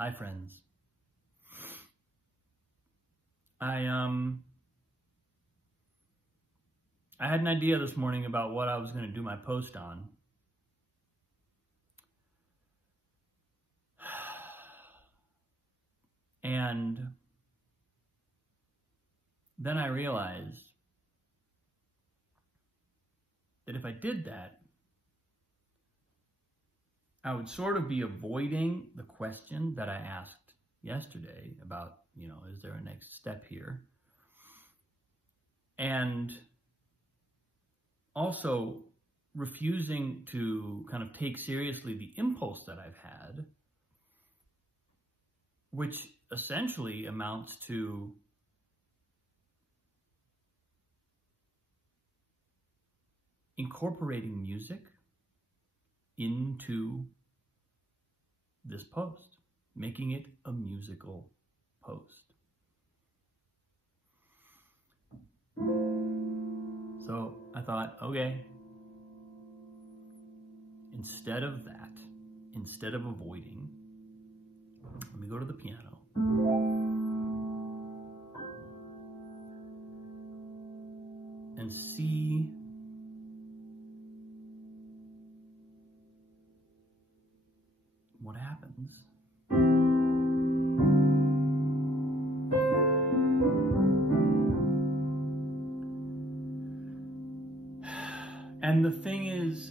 Hi, friends. I had an idea this morning about what I was going to do my post on. And then I realized that if I did that, I would sort of be avoiding the question that I asked yesterday about, is there a next step here? And also refusing to kind of take seriously the impulse that I've had, which essentially amounts to incorporating music into this post, making it a musical post. So I thought, okay, instead of that, instead of avoiding, let me go to the piano. And see what happens. And the thing is,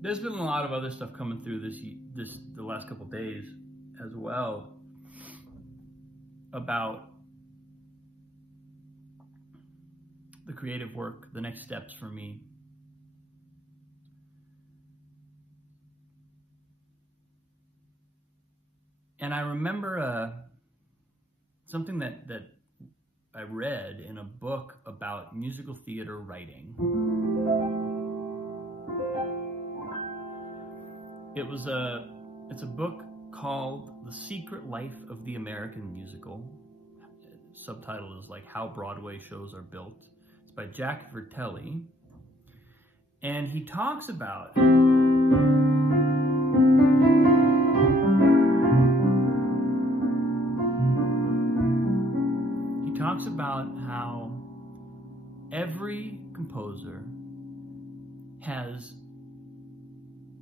there's been a lot of other stuff coming through the last couple days as well about the creative work, the next steps for me. And I remember something that I read in a book about musical theater writing. It's a book called The Secret Life of the American Musical. Subtitle is like How Broadway Shows Are Built. It's by Jack Vertelli. And he talks about how every composer has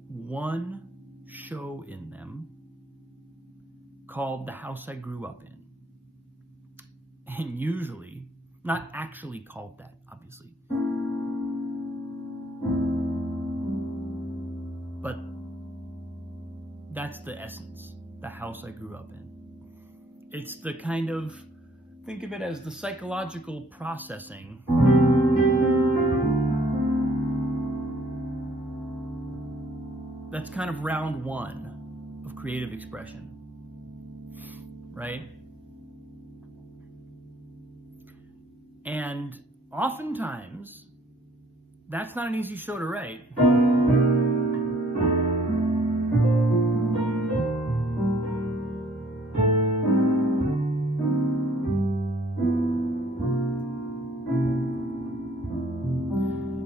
one show in them called The House I Grew Up In. And usually, not actually called that, obviously, but that's the essence, the house I grew up in. It's the kind of, think of it as the psychological processing that's kind of round one of creative expression, right? And oftentimes, that's not an easy show to write.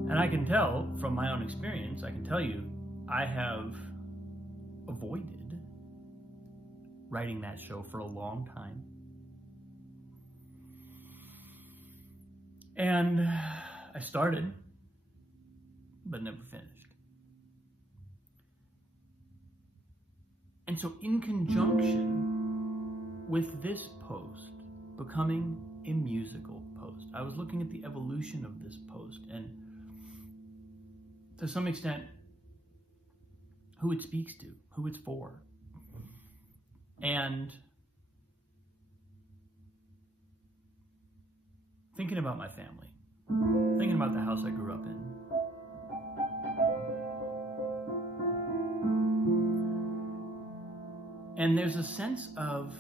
And I can tell from my own experience, I can tell you, I have avoided writing that show for a long time. And I started, but never finished. And so in conjunction with this post becoming a musical post, I was looking at the evolution of this post and to some extent, who it speaks to, who it's for. And thinking about my family, thinking about the house I grew up in. And there's a sense of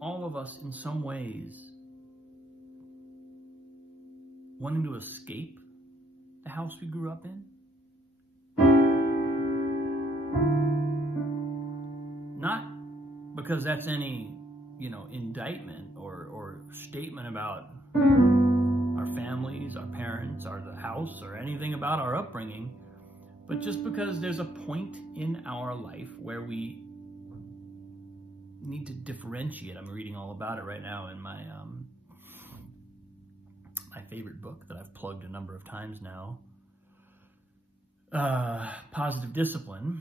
all of us in some ways wanting to escape the house we grew up in. Not because that's any, indictment or statement about our families, our parents, or the house, or anything about our upbringing, but just because there's a point in our life where we need to differentiate. I'm reading all about it right now in my my favorite book that I've plugged a number of times now, Positive Discipline,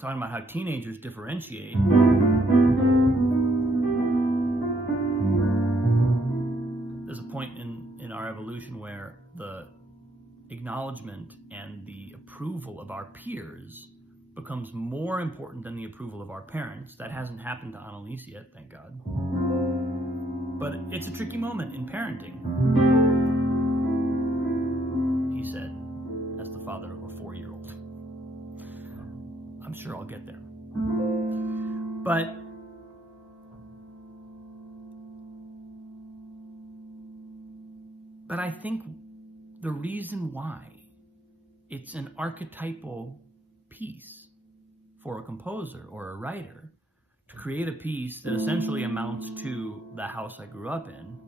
talking about how teenagers differentiate. There's a point in our evolution where the acknowledgement and the approval of our peers becomes more important than the approval of our parents. That hasn't happened to Annalise yet, thank God. But it's a tricky moment in parenting, he said, as the father of a 4-year-old. I'm sure I'll get there. But I think the reason why it's an archetypal piece for a composer or a writer to create a piece that essentially amounts to the house I grew up in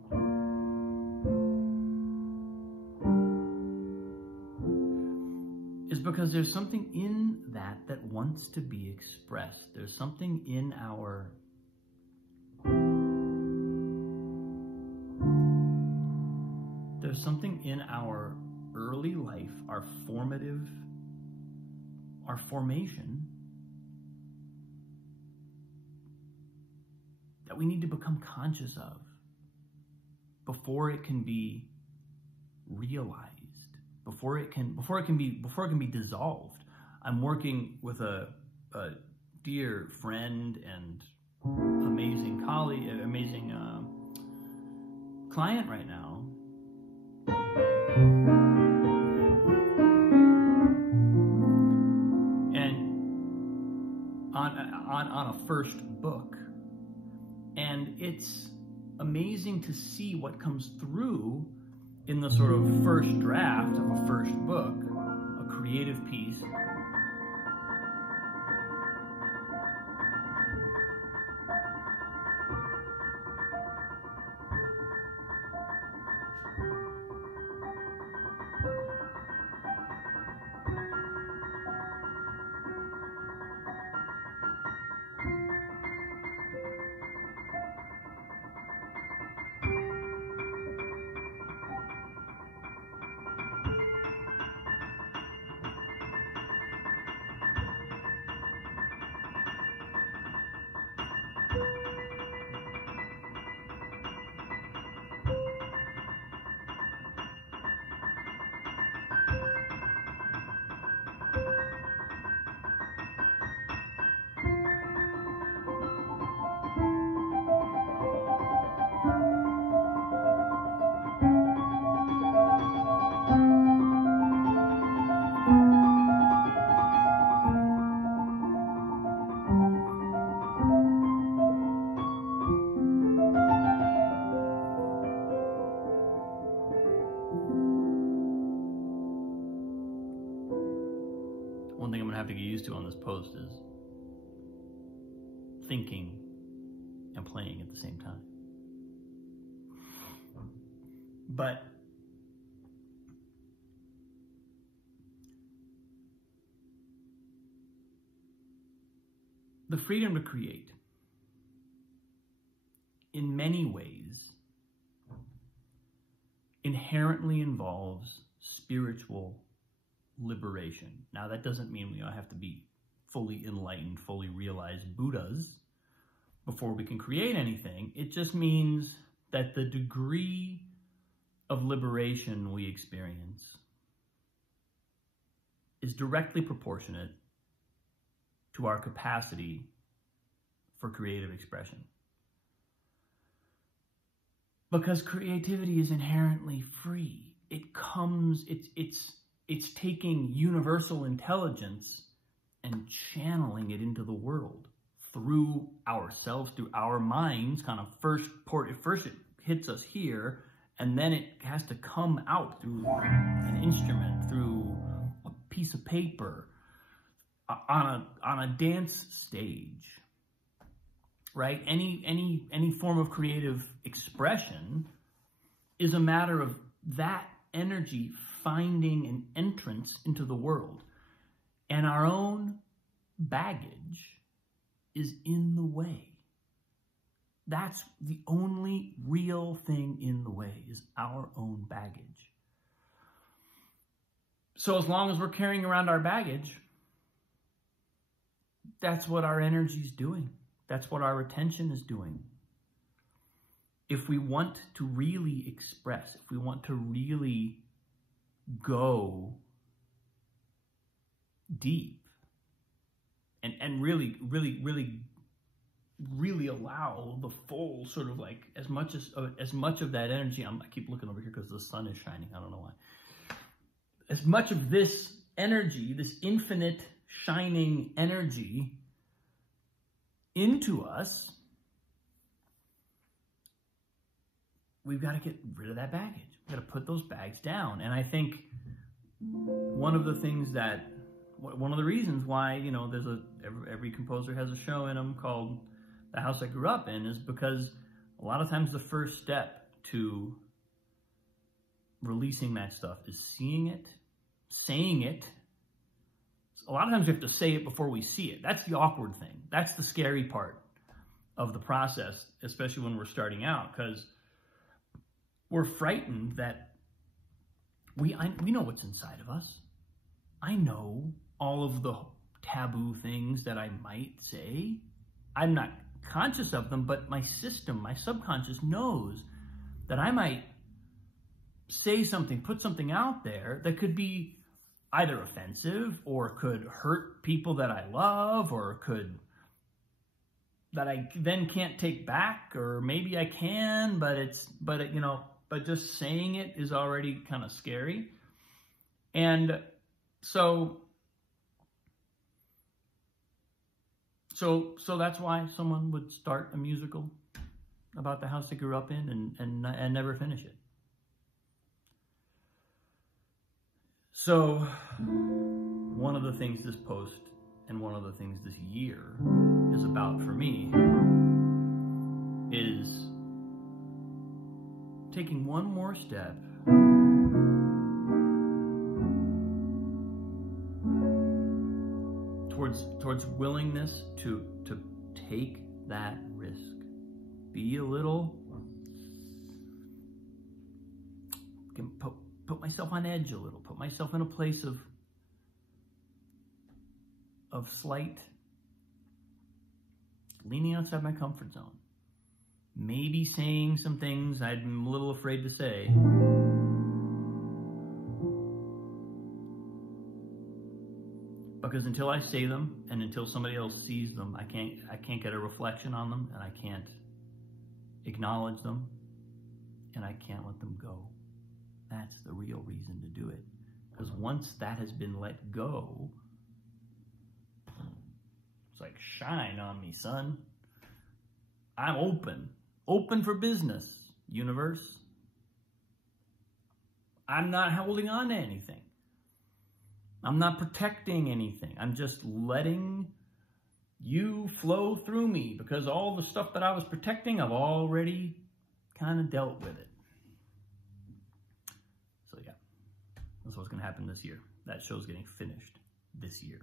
is because there's something in that wants to be expressed. There's something in our early life, our formation, that we need to become conscious of before it can be realized, before it can be dissolved. I'm working with a dear friend and amazing colleague, amazing client right now. And on a first book. And it's amazing to see what comes through in the sort of first draft of a first book, a creative piece. One thing I'm gonna have to get used to on this post is thinking and playing at the same time. But the freedom to create, in many ways, inherently involves spiritual liberation. Now, that doesn't mean we have to be fully enlightened, fully realized Buddhas before we can create anything. It just means that the degree of liberation we experience is directly proportionate to our capacity for creative expression. Because creativity is inherently free. It comes, it's taking universal intelligence and channeling it into the world through ourselves, through our minds. First it hits us here, and then it has to come out through an instrument, through a piece of paper, on a dance stage, right? Any form of creative expression is a matter of that energy finding an entrance into the world. And our own baggage is in the way. That's the only real thing in the way, is our own baggage. So as long as we're carrying around our baggage, that's what our energy is doing. That's what our attention is doing. If we want to really express, if we want to really go deep and really allow the full sort of like as much of that energy, I keep looking over here because the sun is shining, I don't know why. As much of this energy, this infinite shining energy into us, we've got to get rid of that baggage. We've got to put those bags down. And I think one of the reasons why, you know, every composer has a show in them called The House I Grew Up In, is because a lot of times the first step to releasing that stuff is seeing it, saying it. A lot of times we have to say it before we see it. That's the awkward thing. That's the scary part of the process, especially when we're starting out, because we're frightened that we know what's inside of us. I know all of the taboo things that I might say. I'm not conscious of them, but my system, my subconscious knows that I might say something, put something out there that could be either offensive or could hurt people that I love, or that I then can't take back, or maybe I can, but just saying it is already kind of scary. And so that's why someone would start a musical about the house they grew up in and never finish it. So one of the things this post and one of the things this year is about for me is taking one more step towards willingness to take that risk. Be a little, put myself on edge a little, put myself in a place of slight leaning outside my comfort zone. Maybe saying some things I'm a little afraid to say. Because until I say them and until somebody else sees them, I can't get a reflection on them, and I can't acknowledge them, and I can't let them go. That's the real reason to do it. Because once that has been let go, it's like, shine on me, son. I'm open for business, universe. I'm not holding on to anything. I'm not protecting anything. I'm just letting you flow through me, because all the stuff that I was protecting, I've already kind of dealt with it. So yeah, that's what's going to happen this year. That show's getting finished this year.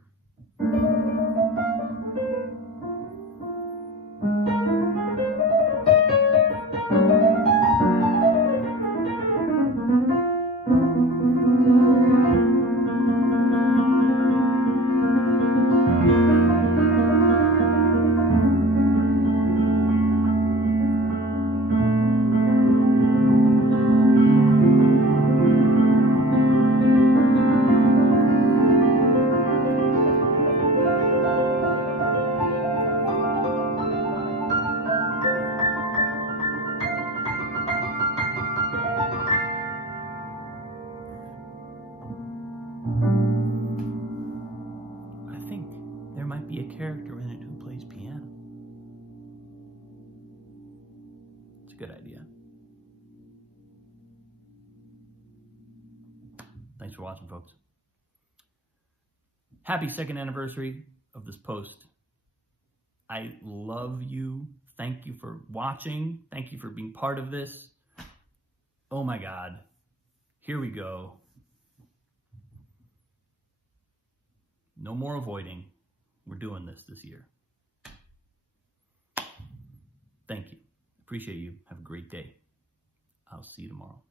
Be a character in it who plays piano. It's a good idea. Thanks for watching, folks. Happy 2nd anniversary of this post. I love you. Thank you for watching. Thank you for being part of this. Oh my God. Here we go. No more avoiding. We're doing this year. Thank you. Appreciate you. Have a great day. I'll see you tomorrow.